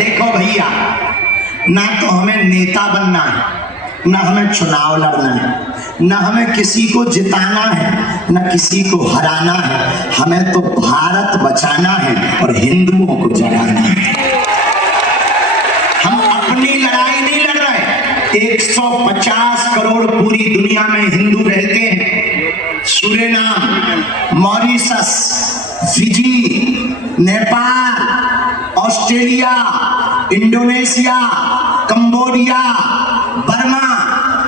देखो भैया, ना तो हमें नेता बनना है, ना हमें चुनाव लड़ना है, ना हमें किसी को जिताना है, ना किसी को हराना है। हमें तो भारत बचाना है और हिंदुओं को जगाना है। हम अपनी लड़ाई नहीं लड़ रहे। 150 करोड़ पूरी दुनिया में हिंदू रहते हैं। Suriname, Mauritius, Fiji, Nepal, Australia, Indonesia, Cambodia, Burma,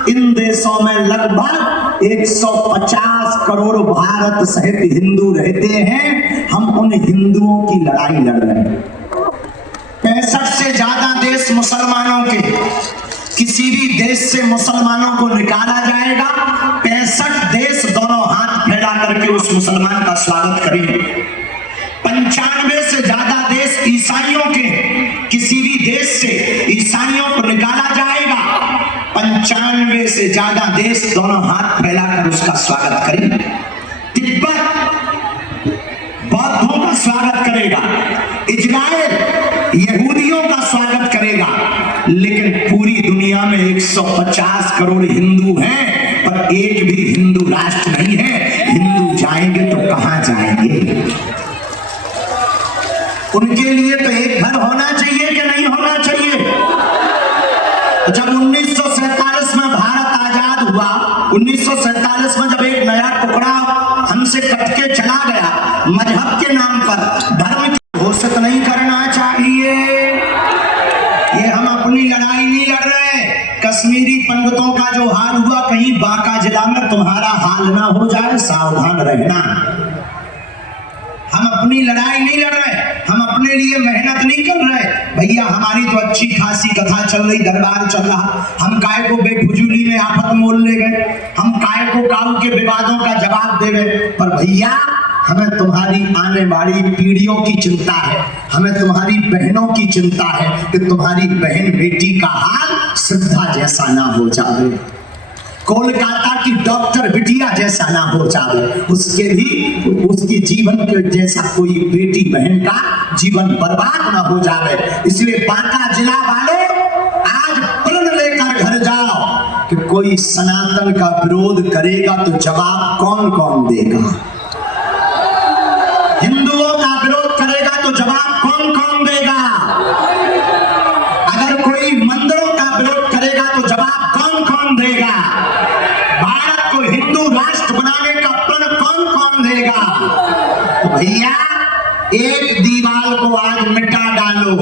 इन देशों में लगभग 150 करोड़ भारत सहित हिंदू रहते हैं। हम उन हिंदुओं की लड़ाई लड़ रहे हैं। 65 से ज्यादा देश मुसलमानों के, किसी भी देश से मुसलमानों को निकाला जाएगा, 65 देश दोनों हाथ फैला करके उस मुसलमान का स्वागत करेंगे। 95 से ज्यादा देश ईसाइयों के, किसी भी देश से ईसाइयों को निकाला जाएगा, 95 से ज्यादा देश दोनों हाथ फैलाकर उसका स्वागत करेंगे। तिब्बत बौद्धों का स्वागत करेगा, इजराइल यहूदियों का स्वागत करेगा। लेकिन पूरी दुनिया में 150 करोड़ हिंदू हैं, पर एक भी हिंदू राष्ट्र नहीं है। हिंदू जाएंगे तो कहां जाएंगे? उनके लिए तो एक घर होना चाहिए कि नहीं होना चाहिए? जब 1947 में भारत आजाद हुआ, 1947 में जब एक नया टुकड़ा हमसे कट के चला गया, मजहब के नाम पर, धर्म की घोषित नहीं करना चाहिए। ये हम अपनी लड़ाई नहीं लड़ रहे। कश्मीरी पंडितों का जो हाल हुआ, कहीं बांका जिला में तुम्हारा हाल ना हो जाए, सावधान रहना। हम अपनी लड़ाई नहीं लड़ रहे, हम अपने लिए मेहनत नहीं कर रहे। भैया हमारी तो अच्छी खासी कथा चल रही, दरबार चल रहा, हम काय को बेफुजूली में आफत मोल ले गए, हम काय को काऊ के विवादों का जवाब दे गए। पर भैया हमें तुम्हारी आने वाली पीढ़ियों की चिंता है, हमें तुम्हारी बहनों की चिंता है कि तुम्हारी बहन बेटी का हाल श्रद्धा जैसा ना हो जाए, कोलकाता की डॉक्टर बिटिया जैसा ना हो जाए, उसके भी उसकी जीवन के जैसा कोई बेटी बहन का जीवन बर्बाद ना हो जाए। इसलिए बांका जिला वालों, आज प्रण लेकर घर जाओ कि कोई सनातन का विरोध करेगा तो जवाब कौन कौन देगा? हिंदुओं का विरोध करेगा तो जवाब कौन कौन देगा? अगर कोई मंदिरों का विरोध करेगा तो जवाब कौन कौन देगा? भारत को हिंदू राष्ट्र बनाने का प्रण कौन कौन देगा? तो भैया एक दीवार को आज मिटा डालो,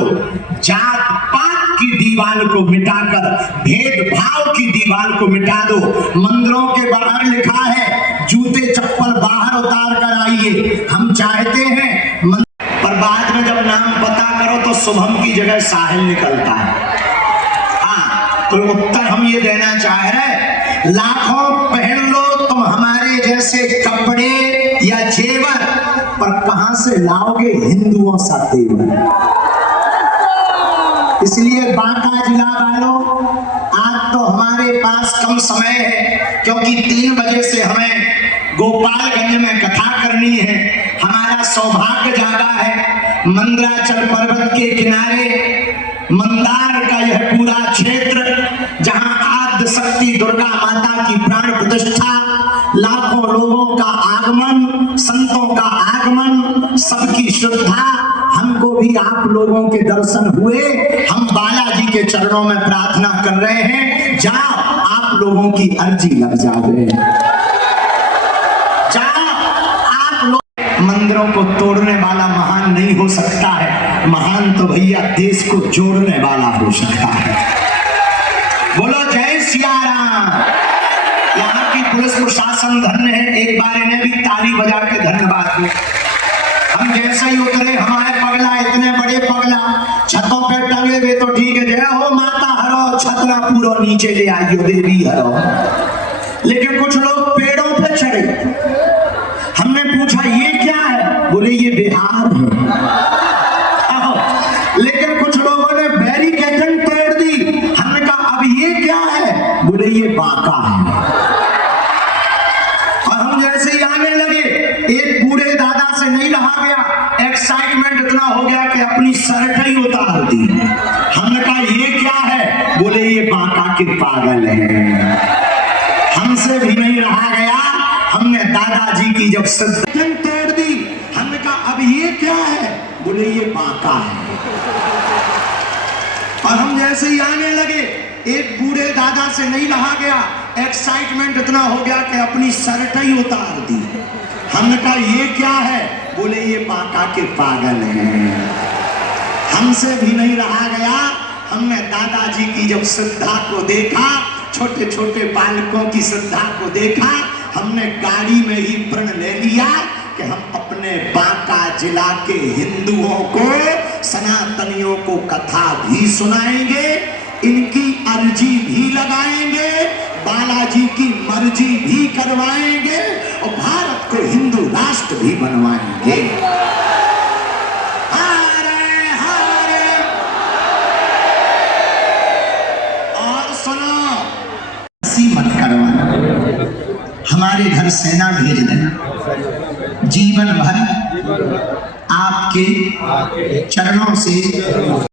जात पात की दीवार को मिटाकर भेदभाव की दीवार को मिटा दो। मंदिरों के बाहर लिखा है जूते चप्पल बाहर उतार कर आइए। हम चाहते हैं पर बाद में जब नाम पता करो तो शुभम की जगह साहिल निकलता है। हाँ, तो उत्तर हम ये देना चाह रहे, लाखों पहन लो तुम हमारे जैसे कपड़े या जेवर, पर कहां से लाओगे हिंदुओं सा तेवर? इसलिए बांका जिला वालों, आज तो हमारे पास कम समय है, क्योंकि 3 बजे से हमें गोपालगंज में कथा करनी है। हमारा सौभाग्य जागा है, मंदराचल पर्वत के किनारे मंदार का यह पूरा क्षेत्र, जहां आद्य शक्ति दुर्गा माता की प्राण प्रतिष्ठा, लाखों लोगों का आगमन, संतों का आगमन, सबकी श्रद्धा। हमको भी आप लोगों के दर्शन हुए, हम बालाजी के चरणों में प्रार्थना कर रहे हैं, जाओ आप लोगों की अर्जी लग जावे, जाओ आप लोग। मंदिरों को तोड़ने वाला महान नहीं हो सकता है, महान तो भैया देश को जोड़ने वाला हो सकता है। बोलो जय सिया राम। यहाँ की पुलिस प्रशासन धन्य है, एक बार इन्हें भी ताली बजा के धन्यवाद दो। हम जैसे ही उतरे, हमारे पगला इतने बड़े पगला छतों पे टंगे हुए तो ठीक है, जय हो माता हरो, छतरा पूरा नीचे ले आइयो देवी हरो। लेकिन कुछ लोग पेड़ों पे चढ़े, हमने पूछा ये क्या है? बोले ये बिहार है। लेकिन कुछ लोगों ने बैरिकेडिंग तोड़ दी, हमने कहा अब ये क्या है? बोले ये बांका है। और हम जैसे ही आने लगे, एक बूढ़े दादा से नहीं रहा गया, एक्साइटमेंट इतना हो गया कि अपनी शर्ट ही उतार दी। हमने कहा ये क्या है? बोले ये बांका के पागल हैं। हमसे भी नहीं रहा गया, हमने दादाजी की जब श्रद्धा तोड़ दी। हमने कहा अब ये क्या है? बोले ये बांका है। और हम जैसे ही आने लगे, एक बूढ़े दादा से नहीं रहा गया, एक्साइटमेंट इतना हो गया कि अपनी शर्ट ही उतार दी। हमने कहा ये क्या है? बोले ये बांका के पागल हैं। हमसे भी नहीं रहा गया, हमने दादाजी की जब श्रद्धा को देखा, छोटे छोटे बालकों की श्रद्धा को देखा, हमने गाड़ी में ही प्रण ले लिया कि हम अपने बांका जिला के हिंदुओं को, सनातनियों को कथा भी सुनाएंगे, इनकी अर्जी भी लगाएंगे, बालाजी की मर्जी भी करवाएंगे और भारत को हिंदू राष्ट्र भी बनवाएंगे। हरे हरे। और सुनो, हंसी मत करवाना, हमारे घर सेना भेज देना, जीवन भर आपके चरणों से